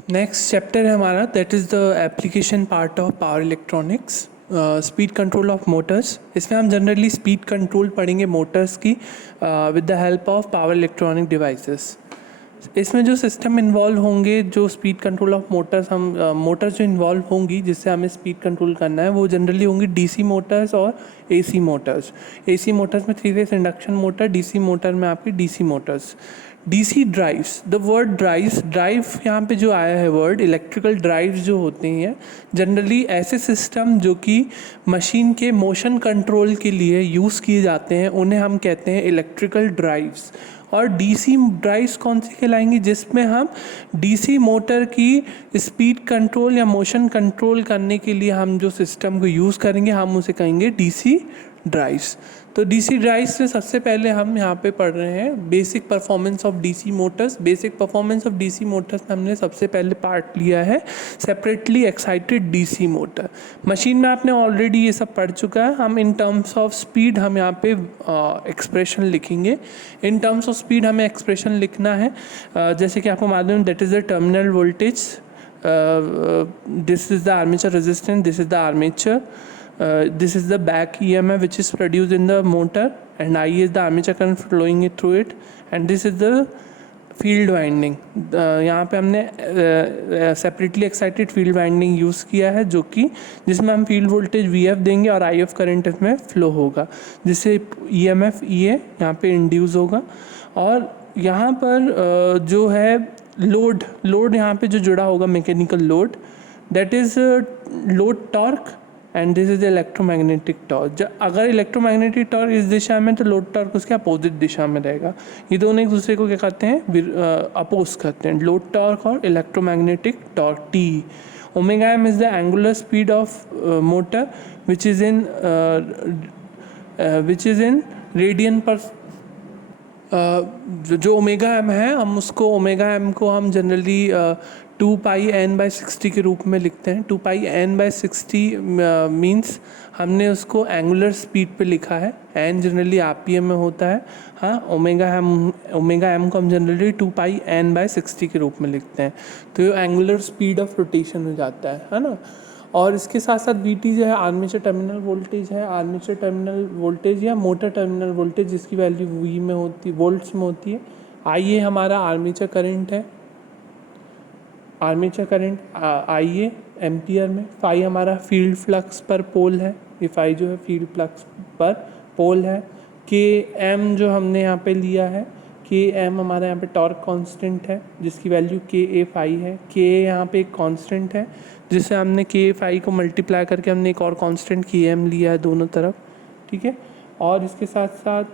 Next chapter है हमारा, that is the application part of power electronics, speed control of Motors. इसमें हम generally speed control पढ़ेंगे Motors की with the help of power electronic devices. इसमें जो system involve होंगे, जो स्पीड कंट्रोल ऑफ मोटर्स हम मोटर्स जो इन्वॉल्व होंगी जिससे हमें स्पीड कंट्रोल करना है, वो जनरली होंगी डीसी मोटर्स और एसी मोटर्स। एसी मोटर्स में 3 phase induction motor, DC motor में आपकी DC Motors. DC drives, the word drive यहाँ पे जो आया है वर्ड, इलेक्ट्रिकल ड्राइव्स जो होते हैं जनरली ऐसे सिस्टम जो कि मशीन के मोशन कंट्रोल के लिए यूज़ किए जाते हैं, उन्हें हम कहते हैं इलेक्ट्रिकल ड्राइव्स। और डीसी ड्राइव्स कौन सी कहलाएंगी? जिसमें हम डीसी मोटर की स्पीड कंट्रोल या मोशन कंट्रोल करने के लिए हम जो सिस्टम को यूज़ करेंगे, हम उसे कहेंगे डीसी ड्राइव्स। तो डीसी ड्राइव्स में सबसे पहले हम यहाँ पे पढ़ रहे हैं basic performance of DC Motors. Basic performance of DC Motors में हमने सबसे पहले पार्ट लिया है separately excited DC motor. Machine में आपने ऑलरेडी ये सब पढ़ चुका है। हम इन टर्म्स ऑफ स्पीड हम यहाँ पे एक्सप्रेशन लिखेंगे। इन टर्म्स ऑफ स्पीड हमें एक्सप्रेशन लिखना है जैसे कि आपको मालूम है, that is the terminal voltage, this is the armature resistance, this is the armature, this is the back EMF which is produced in the motor, and I is the armature current flowing it through it, and this is the field winding. यहाँ पे हमने separately excited field winding use किया है, जो कि जिसमें हम field voltage VF देंगे और IF करंट इसमें फ्लो होगा, जिससे EMF EA यहाँ पे इंड्यूस होगा। और यहाँ पर जो है लोड यहाँ पे जो जुड़ा होगा, mechanical load, that is load torque, and this is electromagnetic torque. अगर इलेक्ट्रोमैग्नेटिक टॉर्क इस दिशा में तो लोड टॉर्क उसके अपोजिट दिशा में रहेगा। ये दोनों एक दूसरे को क्या कहते हैं? अपोज करते हैं, लोड टॉर्क और electromagnetic torque. T omega M is the angular speed of motor which is in radian per. जो ओमेगा एम है, हम उसको ओमेगा एम को हम जनरली 2πn/60 के रूप में लिखते हैं। 2πn/60 मीन्स हमने उसको एंगुलर स्पीड पे लिखा है। एन जनरली RPM में होता है। हाँ, ओमेगा एम को हम जनरली 2πn/60 के रूप में लिखते हैं। तो ये एंगुलर स्पीड ऑफ रोटेशन हो जाता है ना। और इसके साथ साथ VT जो है आर्मेचर टर्मिनल वोल्टेज है। आर्मेचर टर्मिनल वोल्टेज या मोटर टर्मिनल वोल्टेज जिसकी वैल्यू V में होती है, वोल्ट्स में होती है। IA हमारा आर्मेचर करंट है, आर्मेचर करंट IA एम्पियर में। फाई हमारा फील्ड फ्लक्स पर पोल है, ये फाई जो है फील्ड फ्लक्स पर पोल है। Km जो हमने यहाँ पे लिया है, Km हमारा यहाँ पे टॉर्क कांस्टेंट है जिसकी वैल्यू Ka फाई है। Ka यहाँ पे एक कांस्टेंट है जिससे हमने Ka फाई को मल्टीप्लाई करके हमने एक और कांस्टेंट Km लिया है दोनों तरफ, ठीक है। और इसके साथ साथ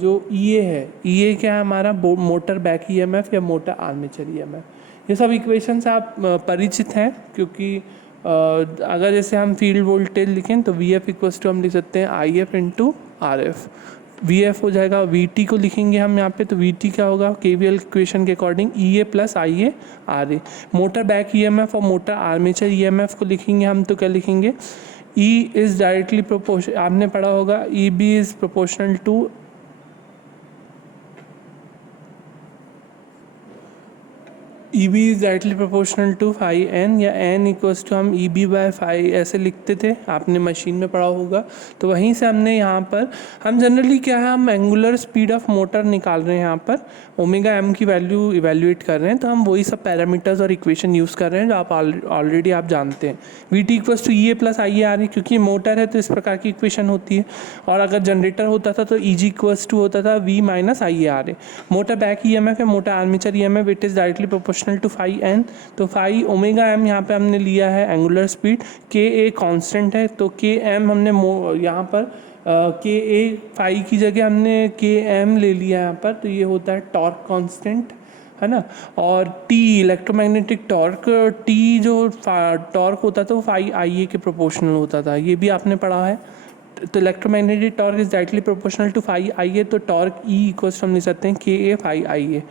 जो EA है, EA क्या है हमारा? मोटर बैक EMF या मोटर आर्मेचर EMF। ये सब इक्वेशन से आप परिचित हैं, क्योंकि अगर जैसे हम फील्ड वोल्टेज लिखें तो VF इक्वल्स टू हम लिख सकते हैं IF इंटू RF। VF हो जाएगा, VT को लिखेंगे हम यहाँ पे, तो VT क्या होगा? KVL इक्वेशन के according EA plus IA RA। Motor back EMF और मोटर आर्मेचर EMF को लिखेंगे हम, तो क्या लिखेंगे? E इज़ डायरेक्टली प्रोपोर्शनल, आपने पढ़ा होगा EB is proportional to EB is directly proportional to phi N, या N इक्वल्स टू हम EB/फाई ऐसे लिखते थे, आपने मशीन में पढ़ा होगा। तो वहीं से हमने यहाँ पर हम जनरली क्या है, हम एंगुलर स्पीड ऑफ मोटर निकाल रहे हैं। यहाँ पर ओमेगा एम की वैल्यू इवेल्युएट कर रहे हैं, तो हम वही सब पैरामीटर्स और इक्वेशन यूज़ कर रहे हैं जो आप ऑलरेडी आप जानते हैं। VT equals to EA plus IA RA, क्योंकि मोटर है तो इस प्रकार की इक्वेशन होती है। और अगर जनरेटर होता था तो EG इक्वल्स टू होता था V minus IA RA। Motor back EMF है, motor armature EMF, it is directly proportional to phi N। तो फाई ओमेगा एम यहाँ पे हमने लिया है एंगुलर स्पीड। Ka कांस्टेंट है, तो Km हमने यहाँ पर Ka फाई की जगह हमने Km ले लिया यहाँ पर, तो ये होता है टॉर्क कांस्टेंट, है ना। और T इलेक्ट्रोमैग्नेटिक टॉर्क, T जो टॉर्क होता था वो फाई IA के प्रोपोर्शनल होता था, ये भी आपने पढ़ा है। तो electromagnetic torque is directly proportional to phi IA, तो टॉर्क E इक्वल्स हम लिख सकते हैं Ka फाई IA,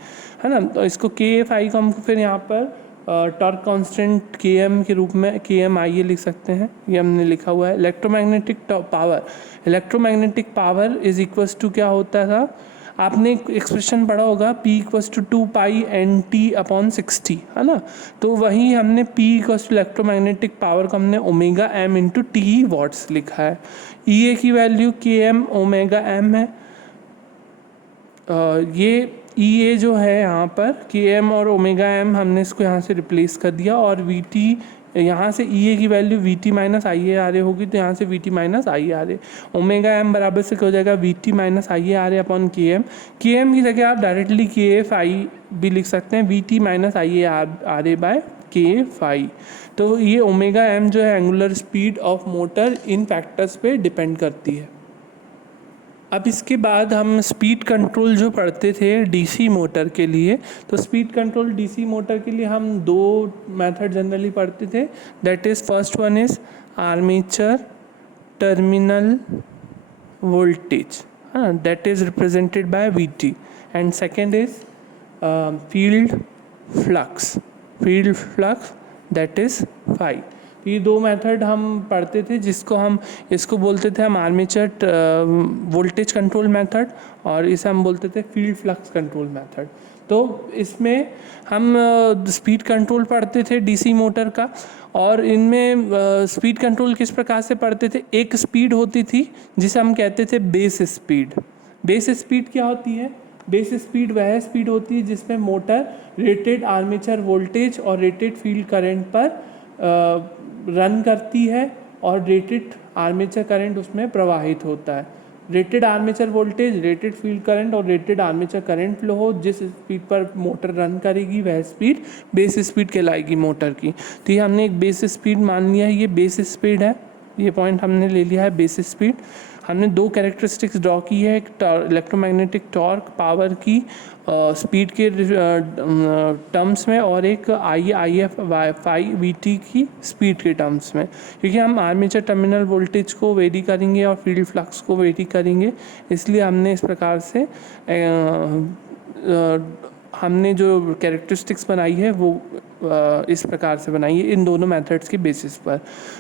है ना। तो इसको Ka फाई को हम फिर यहाँ पर टॉर्क कांस्टेंट Km के रूप में Km IA लिख सकते हैं, ये हमने लिखा हुआ है। Electromagnetic power is equals to क्या होता था? आपने एक एक्सप्रेशन पढ़ा होगा P = 2π/NT/60, है ना। तो वही हमने P = इलेक्ट्रोमैग्नेटिक पावर को हमने ω/m/T वॉट्स लिखा है। EA की वैल्यू km/m है। ये EA जो है यहाँ पर km और ω/m हमने इसको यहाँ से रिप्लेस कर दिया, और VT यहाँ से EA की वैल्यू VT - IARA होगी, तो यहाँ से VT - IARA, ω/m बराबर से हो जाएगा VT - IARA/km। km की जगह आप डायरेक्टली KFI भी लिख सकते हैं, VT - IARA/KFI। तो ये ω/m जो है angular speed of motor in factors पे डिपेंड करती है। अब इसके बाद हम स्पीड कंट्रोल जो पढ़ते थे डीसी मोटर के लिए, तो स्पीड कंट्रोल डीसी मोटर के लिए हम दो मेथड जनरली पढ़ते थे। That is first one is armature terminal voltage, हाँ, that is represented by VT, and second is field flux that is phi। ये दो मेथड हम पढ़ते थे, जिसको हम इसको बोलते थे हम आर्मेचर वोल्टेज कंट्रोल मेथड, और इसे हम बोलते थे फील्ड फ्लक्स कंट्रोल मेथड। तो इसमें हम स्पीड कंट्रोल पढ़ते थे डीसी मोटर का, और इनमें स्पीड कंट्रोल किस प्रकार से पढ़ते थे। एक स्पीड होती थी जिसे हम कहते थे बेस स्पीड। बेस स्पीड क्या होती है? बेस स्पीड वह स्पीड होती है जिसमें मोटर रेटेड आर्मेचर वोल्टेज और रेटेड फील्ड करंट पर रन करती है, और रेटेड आर्मेचर करंट उसमें प्रवाहित होता है। Rated armature voltage, rated field current और रेटेड आर्मेचर करंट फ्लो हो, जिस स्पीड पर मोटर रन करेगी वह स्पीड बेस स्पीड कहलाएगी मोटर की। तो ये हमने एक बेस स्पीड मान लिया है, ये बेस स्पीड है, ये पॉइंट हमने ले लिया है बेस स्पीड। हमने दो कैरेक्टरिस्टिक्स ड्रॉ की है, एक इलेक्ट्रोमैग्नेटिक टॉर्क पावर की स्पीड के टर्म्स में, और एक IF phi VT की स्पीड के टर्म्स में, क्योंकि हम आर्मेचर टर्मिनल वोल्टेज को वेरी करेंगे और फील्ड फ्लक्स को वेरी करेंगे, इसलिए हमने इस प्रकार से हमने जो कैरेक्टरिस्टिक्स बनाई है वो इस प्रकार से बनाई है इन दोनों मेथड्स के बेसिस पर।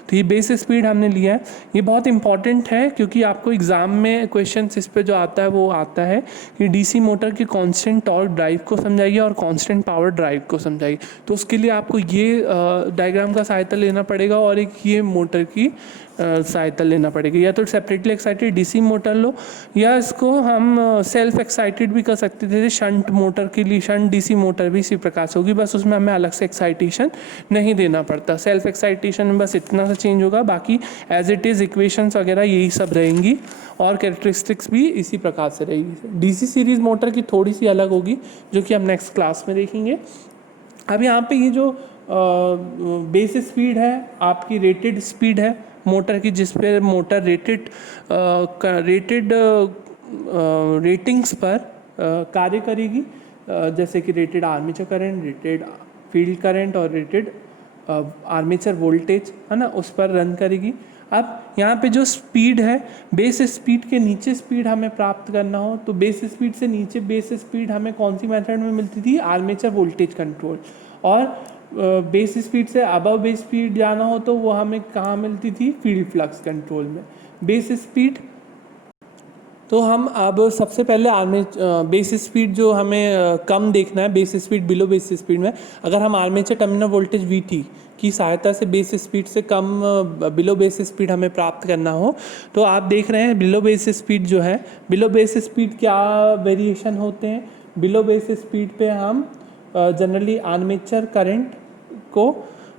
तो ये बेस स्पीड हमने लिया है, ये बहुत इंपॉर्टेंट है, क्योंकि आपको एग्ज़ाम में क्वेश्चंस इस पे जो आता है वो आता है कि डीसी मोटर की कांस्टेंट टॉर्क ड्राइव को समझाइए और कांस्टेंट पावर ड्राइव को समझाइए। तो उसके लिए आपको ये डायग्राम का सहायता लेना पड़ेगा, और एक ये मोटर की सहायता लेना पड़ेगी। या तो सेपरेटली एक्साइटेड डीसी मोटर लो, या इसको हम सेल्फ एक्साइटेड भी कर सकते थे। शंट मोटर के लिए शंट डीसी मोटर भी इसी प्रकार से होगी, बस उसमें हमें अलग से एक्साइटेशन नहीं देना पड़ता। सेल्फ एक्साइटेशन में बस इतना सा चेंज होगा, बाकी एज इट इज़ इक्वेशंस वगैरह यही सब रहेंगी, और कैरेक्टरिस्टिक्स भी इसी प्रकार से रहेगी। डीसी सीरीज़ मोटर की थोड़ी सी अलग होगी, जो कि हम नेक्स्ट क्लास में देखेंगे। अब यहाँ पे ये जो बेस स्पीड है आपकी रेटेड स्पीड है मोटर की, जिस पे मोटर रेटेड रेटिंग्स पर कार्य करेगी, जैसे कि rated armature current, rated field current और रेटेड आर्मेचर वोल्टेज, है ना, उस पर रन करेगी। अब यहाँ पे जो स्पीड है, बेस स्पीड के नीचे स्पीड हमें प्राप्त करना हो, तो बेस स्पीड से नीचे बेस स्पीड हमें कौन सी मेथड में मिलती थी? Armature voltage control. और बेस स्पीड से अबव बेस स्पीड जाना हो तो वो हमें कहाँ मिलती थी? फील्ड फ्लक्स कंट्रोल में। बेस स्पीड, तो हम अब सबसे पहले बेस स्पीड जो हमें कम देखना है, base speed below base speed में, अगर हम आर्मेचर टर्मिनल वोल्टेज VT की सहायता से बेस स्पीड से कम बिलो बेस स्पीड हमें प्राप्त करना हो, तो आप देख रहे हैं बिलो बेस स्पीड जो है, बिलो बेस स्पीड क्या वेरिएशन होते हैं? बिलो बेस स्पीड पे हम जनरली आर्मेचर करंट को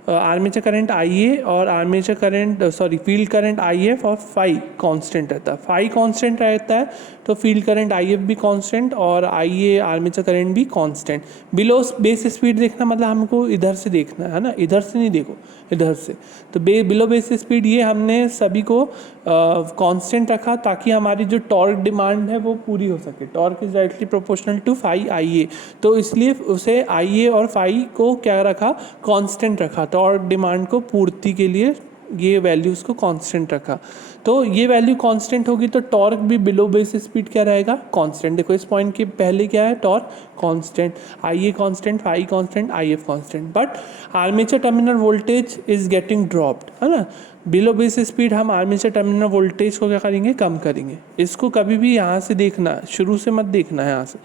आर्मेचर करंट IA और armature current field current IF और phi कांस्टेंट रहता है। phi कांस्टेंट रहता है तो फील्ड करंट IF भी कांस्टेंट और IA आर्मेचर करंट भी कांस्टेंट। बिलो बेस स्पीड देखना मतलब हमको इधर से देखना है ना, इधर से नहीं देखो, इधर से। तो बिलो बेस स्पीड ये हमने सभी को कांस्टेंट रखा ताकि हमारी जो टॉर्क डिमांड है वो पूरी हो सके। Torque is directly proportional to phi IA, तो इसलिए उसे IA और phi को क्या रखा? कांस्टेंट रखा, टॉर्क डिमांड को पूर्ति के लिए ये वैल्यूज़ को कांस्टेंट रखा, तो ये वैल्यू कांस्टेंट होगी तो टॉर्क भी बिलो बेस स्पीड क्या रहेगा, कांस्टेंट। देखो इस पॉइंट के पहले क्या है, torque constant, I A constant, phi constant, I F constant, but armature terminal voltage is getting dropped, है ना। बिलो बेस स्पीड हम आर्मेचर टर्मिनल वोल्टेज को क्या करेंगे, कम करेंगे। इसको कभी भी यहाँ से देखना, शुरू से मत देखना है यहाँ से।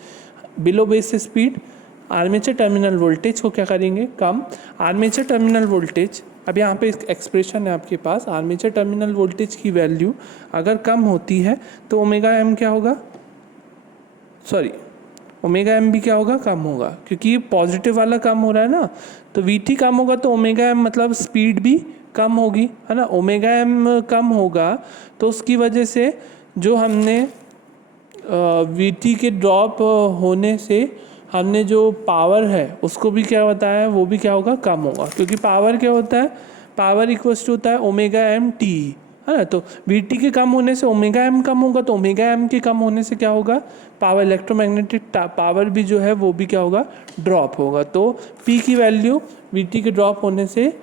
Below base speed armature terminal voltage को क्या करेंगे, कम। आर्मेचर टर्मिनल वोल्टेज, अब यहाँ पे एक एक्सप्रेशन है आपके पास, आर्मेचर टर्मिनल वोल्टेज की वैल्यू अगर कम होती है तो ओमेगा एम क्या होगा, सॉरी ओमेगा एम भी क्या होगा, कम होगा, क्योंकि पॉजिटिव वाला कम हो रहा है ना, तो वी टी कम होगा तो ओमेगा एम मतलब स्पीड भी कम होगी, है ना। ओमेगा एम कम होगा तो उसकी वजह से जो हमने वी टी के ड्रॉप होने से हमने जो पावर है उसको भी क्या बताया, वो भी क्या होगा, कम होगा, क्योंकि पावर क्या होता है, पावर इक्वल्स टू होता है ओमेगा एम टी, है ना। तो वी टी के कम होने से ओमेगा एम कम होगा, तो ओमेगा एम के कम होने से क्या होगा, पावर, इलेक्ट्रोमैग्नेटिक पावर भी जो है वो भी क्या होगा, ड्रॉप होगा। तो पी की वैल्यू वी टी के ड्रॉप होने से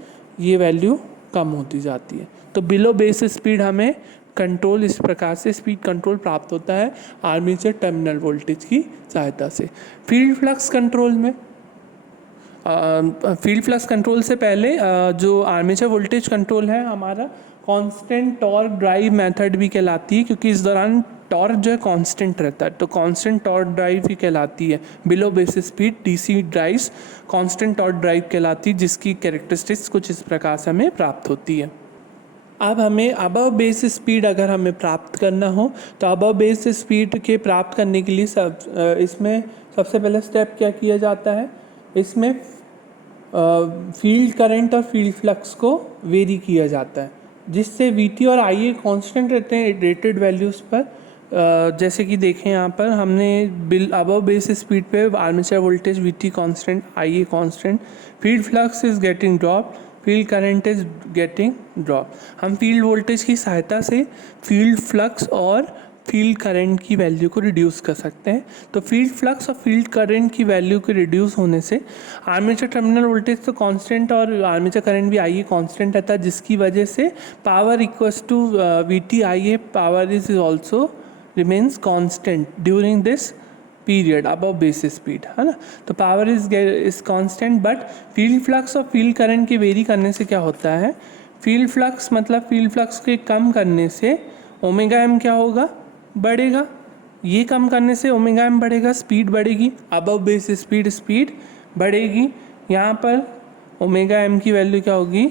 ये वैल्यू कम होती जाती है। तो बिलो बेस स्पीड हमें कंट्रोल, इस प्रकार से स्पीड कंट्रोल प्राप्त होता है आर्मेचर टर्मिनल वोल्टेज की सहायता से। फील्ड फ्लक्स कंट्रोल में फील्ड फ्लक्स कंट्रोल से पहले जो आर्मेचर वोल्टेज कंट्रोल है हमारा कांस्टेंट टॉर्क ड्राइव मेथड भी कहलाती है, क्योंकि इस दौरान टॉर्क जो है कांस्टेंट रहता है, तो कांस्टेंट टॉर्क ड्राइव भी कहलाती है। Below base speed DC drives constant torque drive कहलाती है, जिसकी कैरेक्टरिस्टिक्स कुछ इस प्रकार से हमें प्राप्त होती है। अब हमें अबव बेस स्पीड अगर हमें प्राप्त करना हो तो अबव बेस स्पीड के प्राप्त करने के लिए इसमें सबसे पहले स्टेप क्या किया जाता है, इसमें फील्ड करंट और फील्ड फ्लक्स को वेरी किया जाता है, जिससे वी टी और आई ए कॉन्स्टेंट रहते हैं रेटेड वैल्यूज़ पर। जैसे कि देखें यहाँ पर हमने अबव बेस स्पीड पे armature voltage V T constant, I A constant, field flux is getting drop, field current is getting drop. हम फील्ड वोल्टेज की सहायता से फील्ड फ्लक्स और फील्ड करंट की वैल्यू को रिड्यूस कर सकते हैं। तो फील्ड फ्लक्स और फील्ड करंट की वैल्यू के रिड्यूस होने से आर्मेचर टर्मिनल वोल्टेज तो कांस्टेंट और आर्मेचर करंट भी आई ए कांस्टेंट रहता है, जिसकी वजह से power equals to V T I A, power is also remains constant during this period above base speed, है ना। तो power is constant, but field flux और फील्ड करंट के वेरी करने से क्या होता है, फील्ड फ्लक्स मतलब फील्ड फ्लक्स के कम करने से ओमेगा एम क्या होगा, बढ़ेगा। ये कम करने से ओमेगा एम बढ़ेगा, स्पीड बढ़ेगी, अबव बेस स्पीड बढ़ेगी। यहाँ पर ओमेगा एम की वैल्यू क्या होगी,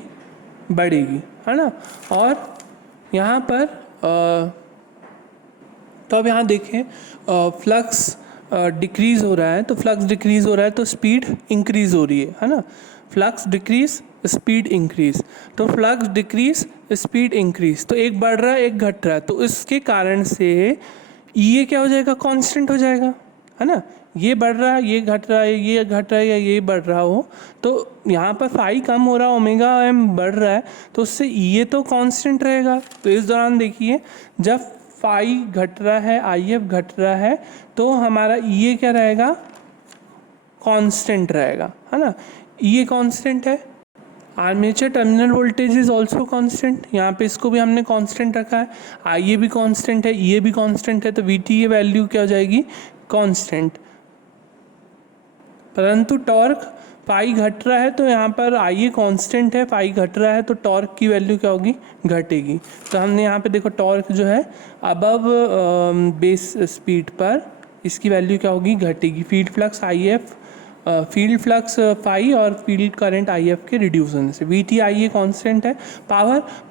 बढ़ेगी, है ना। और यहाँ पर तो अब यहाँ देखें फ्लक्स डिक्रीज़ हो रहा है, तो फ्लक्स डिक्रीज़ हो रहा है तो स्पीड इंक्रीज़ हो रही है ना। फ्लक्स डिक्रीज़ स्पीड इंक्रीज़, तो फ्लक्स डिक्रीज़ स्पीड इंक्रीज़, तो एक बढ़ रहा है एक घट रहा है, तो इसके कारण से ये क्या हो जाएगा, कांस्टेंट हो जाएगा, है ना। ये बढ़ रहा है, ये घट रहा है, ये घट रहा है या ये बढ़ रहा हो, तो यहाँ पर फाई कम हो रहा है, ओमेगा एम बढ़ रहा है, तो उससे ये तो कांस्टेंट रहेगा। तो इस दौरान देखिए जब फाई घट रहा है, आई एफ घट रहा है, तो हमारा ये क्या रहेगा, कांस्टेंट रहेगा, है ना। ये कांस्टेंट है। Armature terminal voltage is also constant, यहाँ पे इसको भी हमने कांस्टेंट रखा है। आई ए भी कांस्टेंट है, ये भी कांस्टेंट है, तो वी टी ये वैल्यू क्या हो जाएगी, कांस्टेंट। परंतु टॉर्क फाई घट रहा है, तो यहाँ पर आई ए कॉन्स्टेंट है, फाई घट रहा है, तो टॉर्क की वैल्यू क्या होगी, घटेगी। तो हमने यहाँ पे देखो टॉर्क जो है अबव बेस स्पीड पर इसकी वैल्यू क्या होगी, घटेगी। Field flux I F, field flux phi और फील्ड करंट आई एफ के रिड्यूस होने से। V T I A constant है,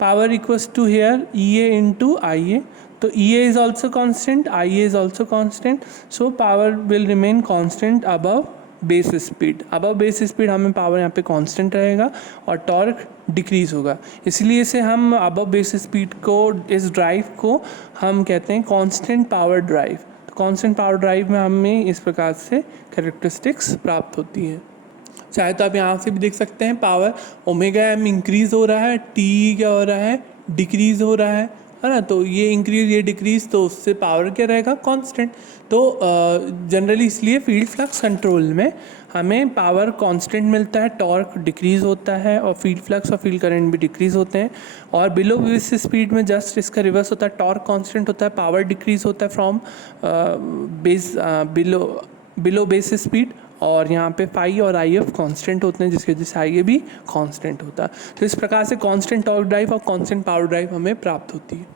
power equals to here E A into I A, तो E A is also constant, I A is also constant, so power will remain constant above base speed. Above base speed हमें power यहाँ पे constant रहेगा और torque decrease होगा, इसलिए से हम अबव बेस स्पीड को, इस ड्राइव को हम कहते हैं कांस्टेंट पावर ड्राइव। तो कांस्टेंट पावर ड्राइव में हमें इस प्रकार से कैरेक्टरिस्टिक्स प्राप्त होती हैं। चाहे तो आप यहाँ से भी देख सकते हैं, पावर ओमेगा एम इंक्रीज हो रहा है, टी क्या हो रहा है, डिक्रीज हो रहा है, है ना। तो ये इंक्रीज ये डिक्रीज, तो उससे पावर क्या रहेगा, कांस्टेंट। तो जनरली इसलिए फील्ड फ्लक्स कंट्रोल में हमें पावर कांस्टेंट मिलता है, टॉर्क डिक्रीज होता है और फील्ड फ्लक्स और फील्ड करंट भी डिक्रीज होते हैं। और बिलो बेस स्पीड में जस्ट इसका रिवर्स होता है, टॉर्क कांस्टेंट होता है, पावर डिक्रीज होता है from base below base speed. और यहाँ पे फाई और आई एफ कॉन्स्टेंट होते हैं, जिसकी वजह से आई ए भी कॉन्स्टेंट होता है। तो इस प्रकार से कॉन्स्टेंट टॉर्क ड्राइव और कॉन्स्टेंट पावर ड्राइव हमें प्राप्त होती है।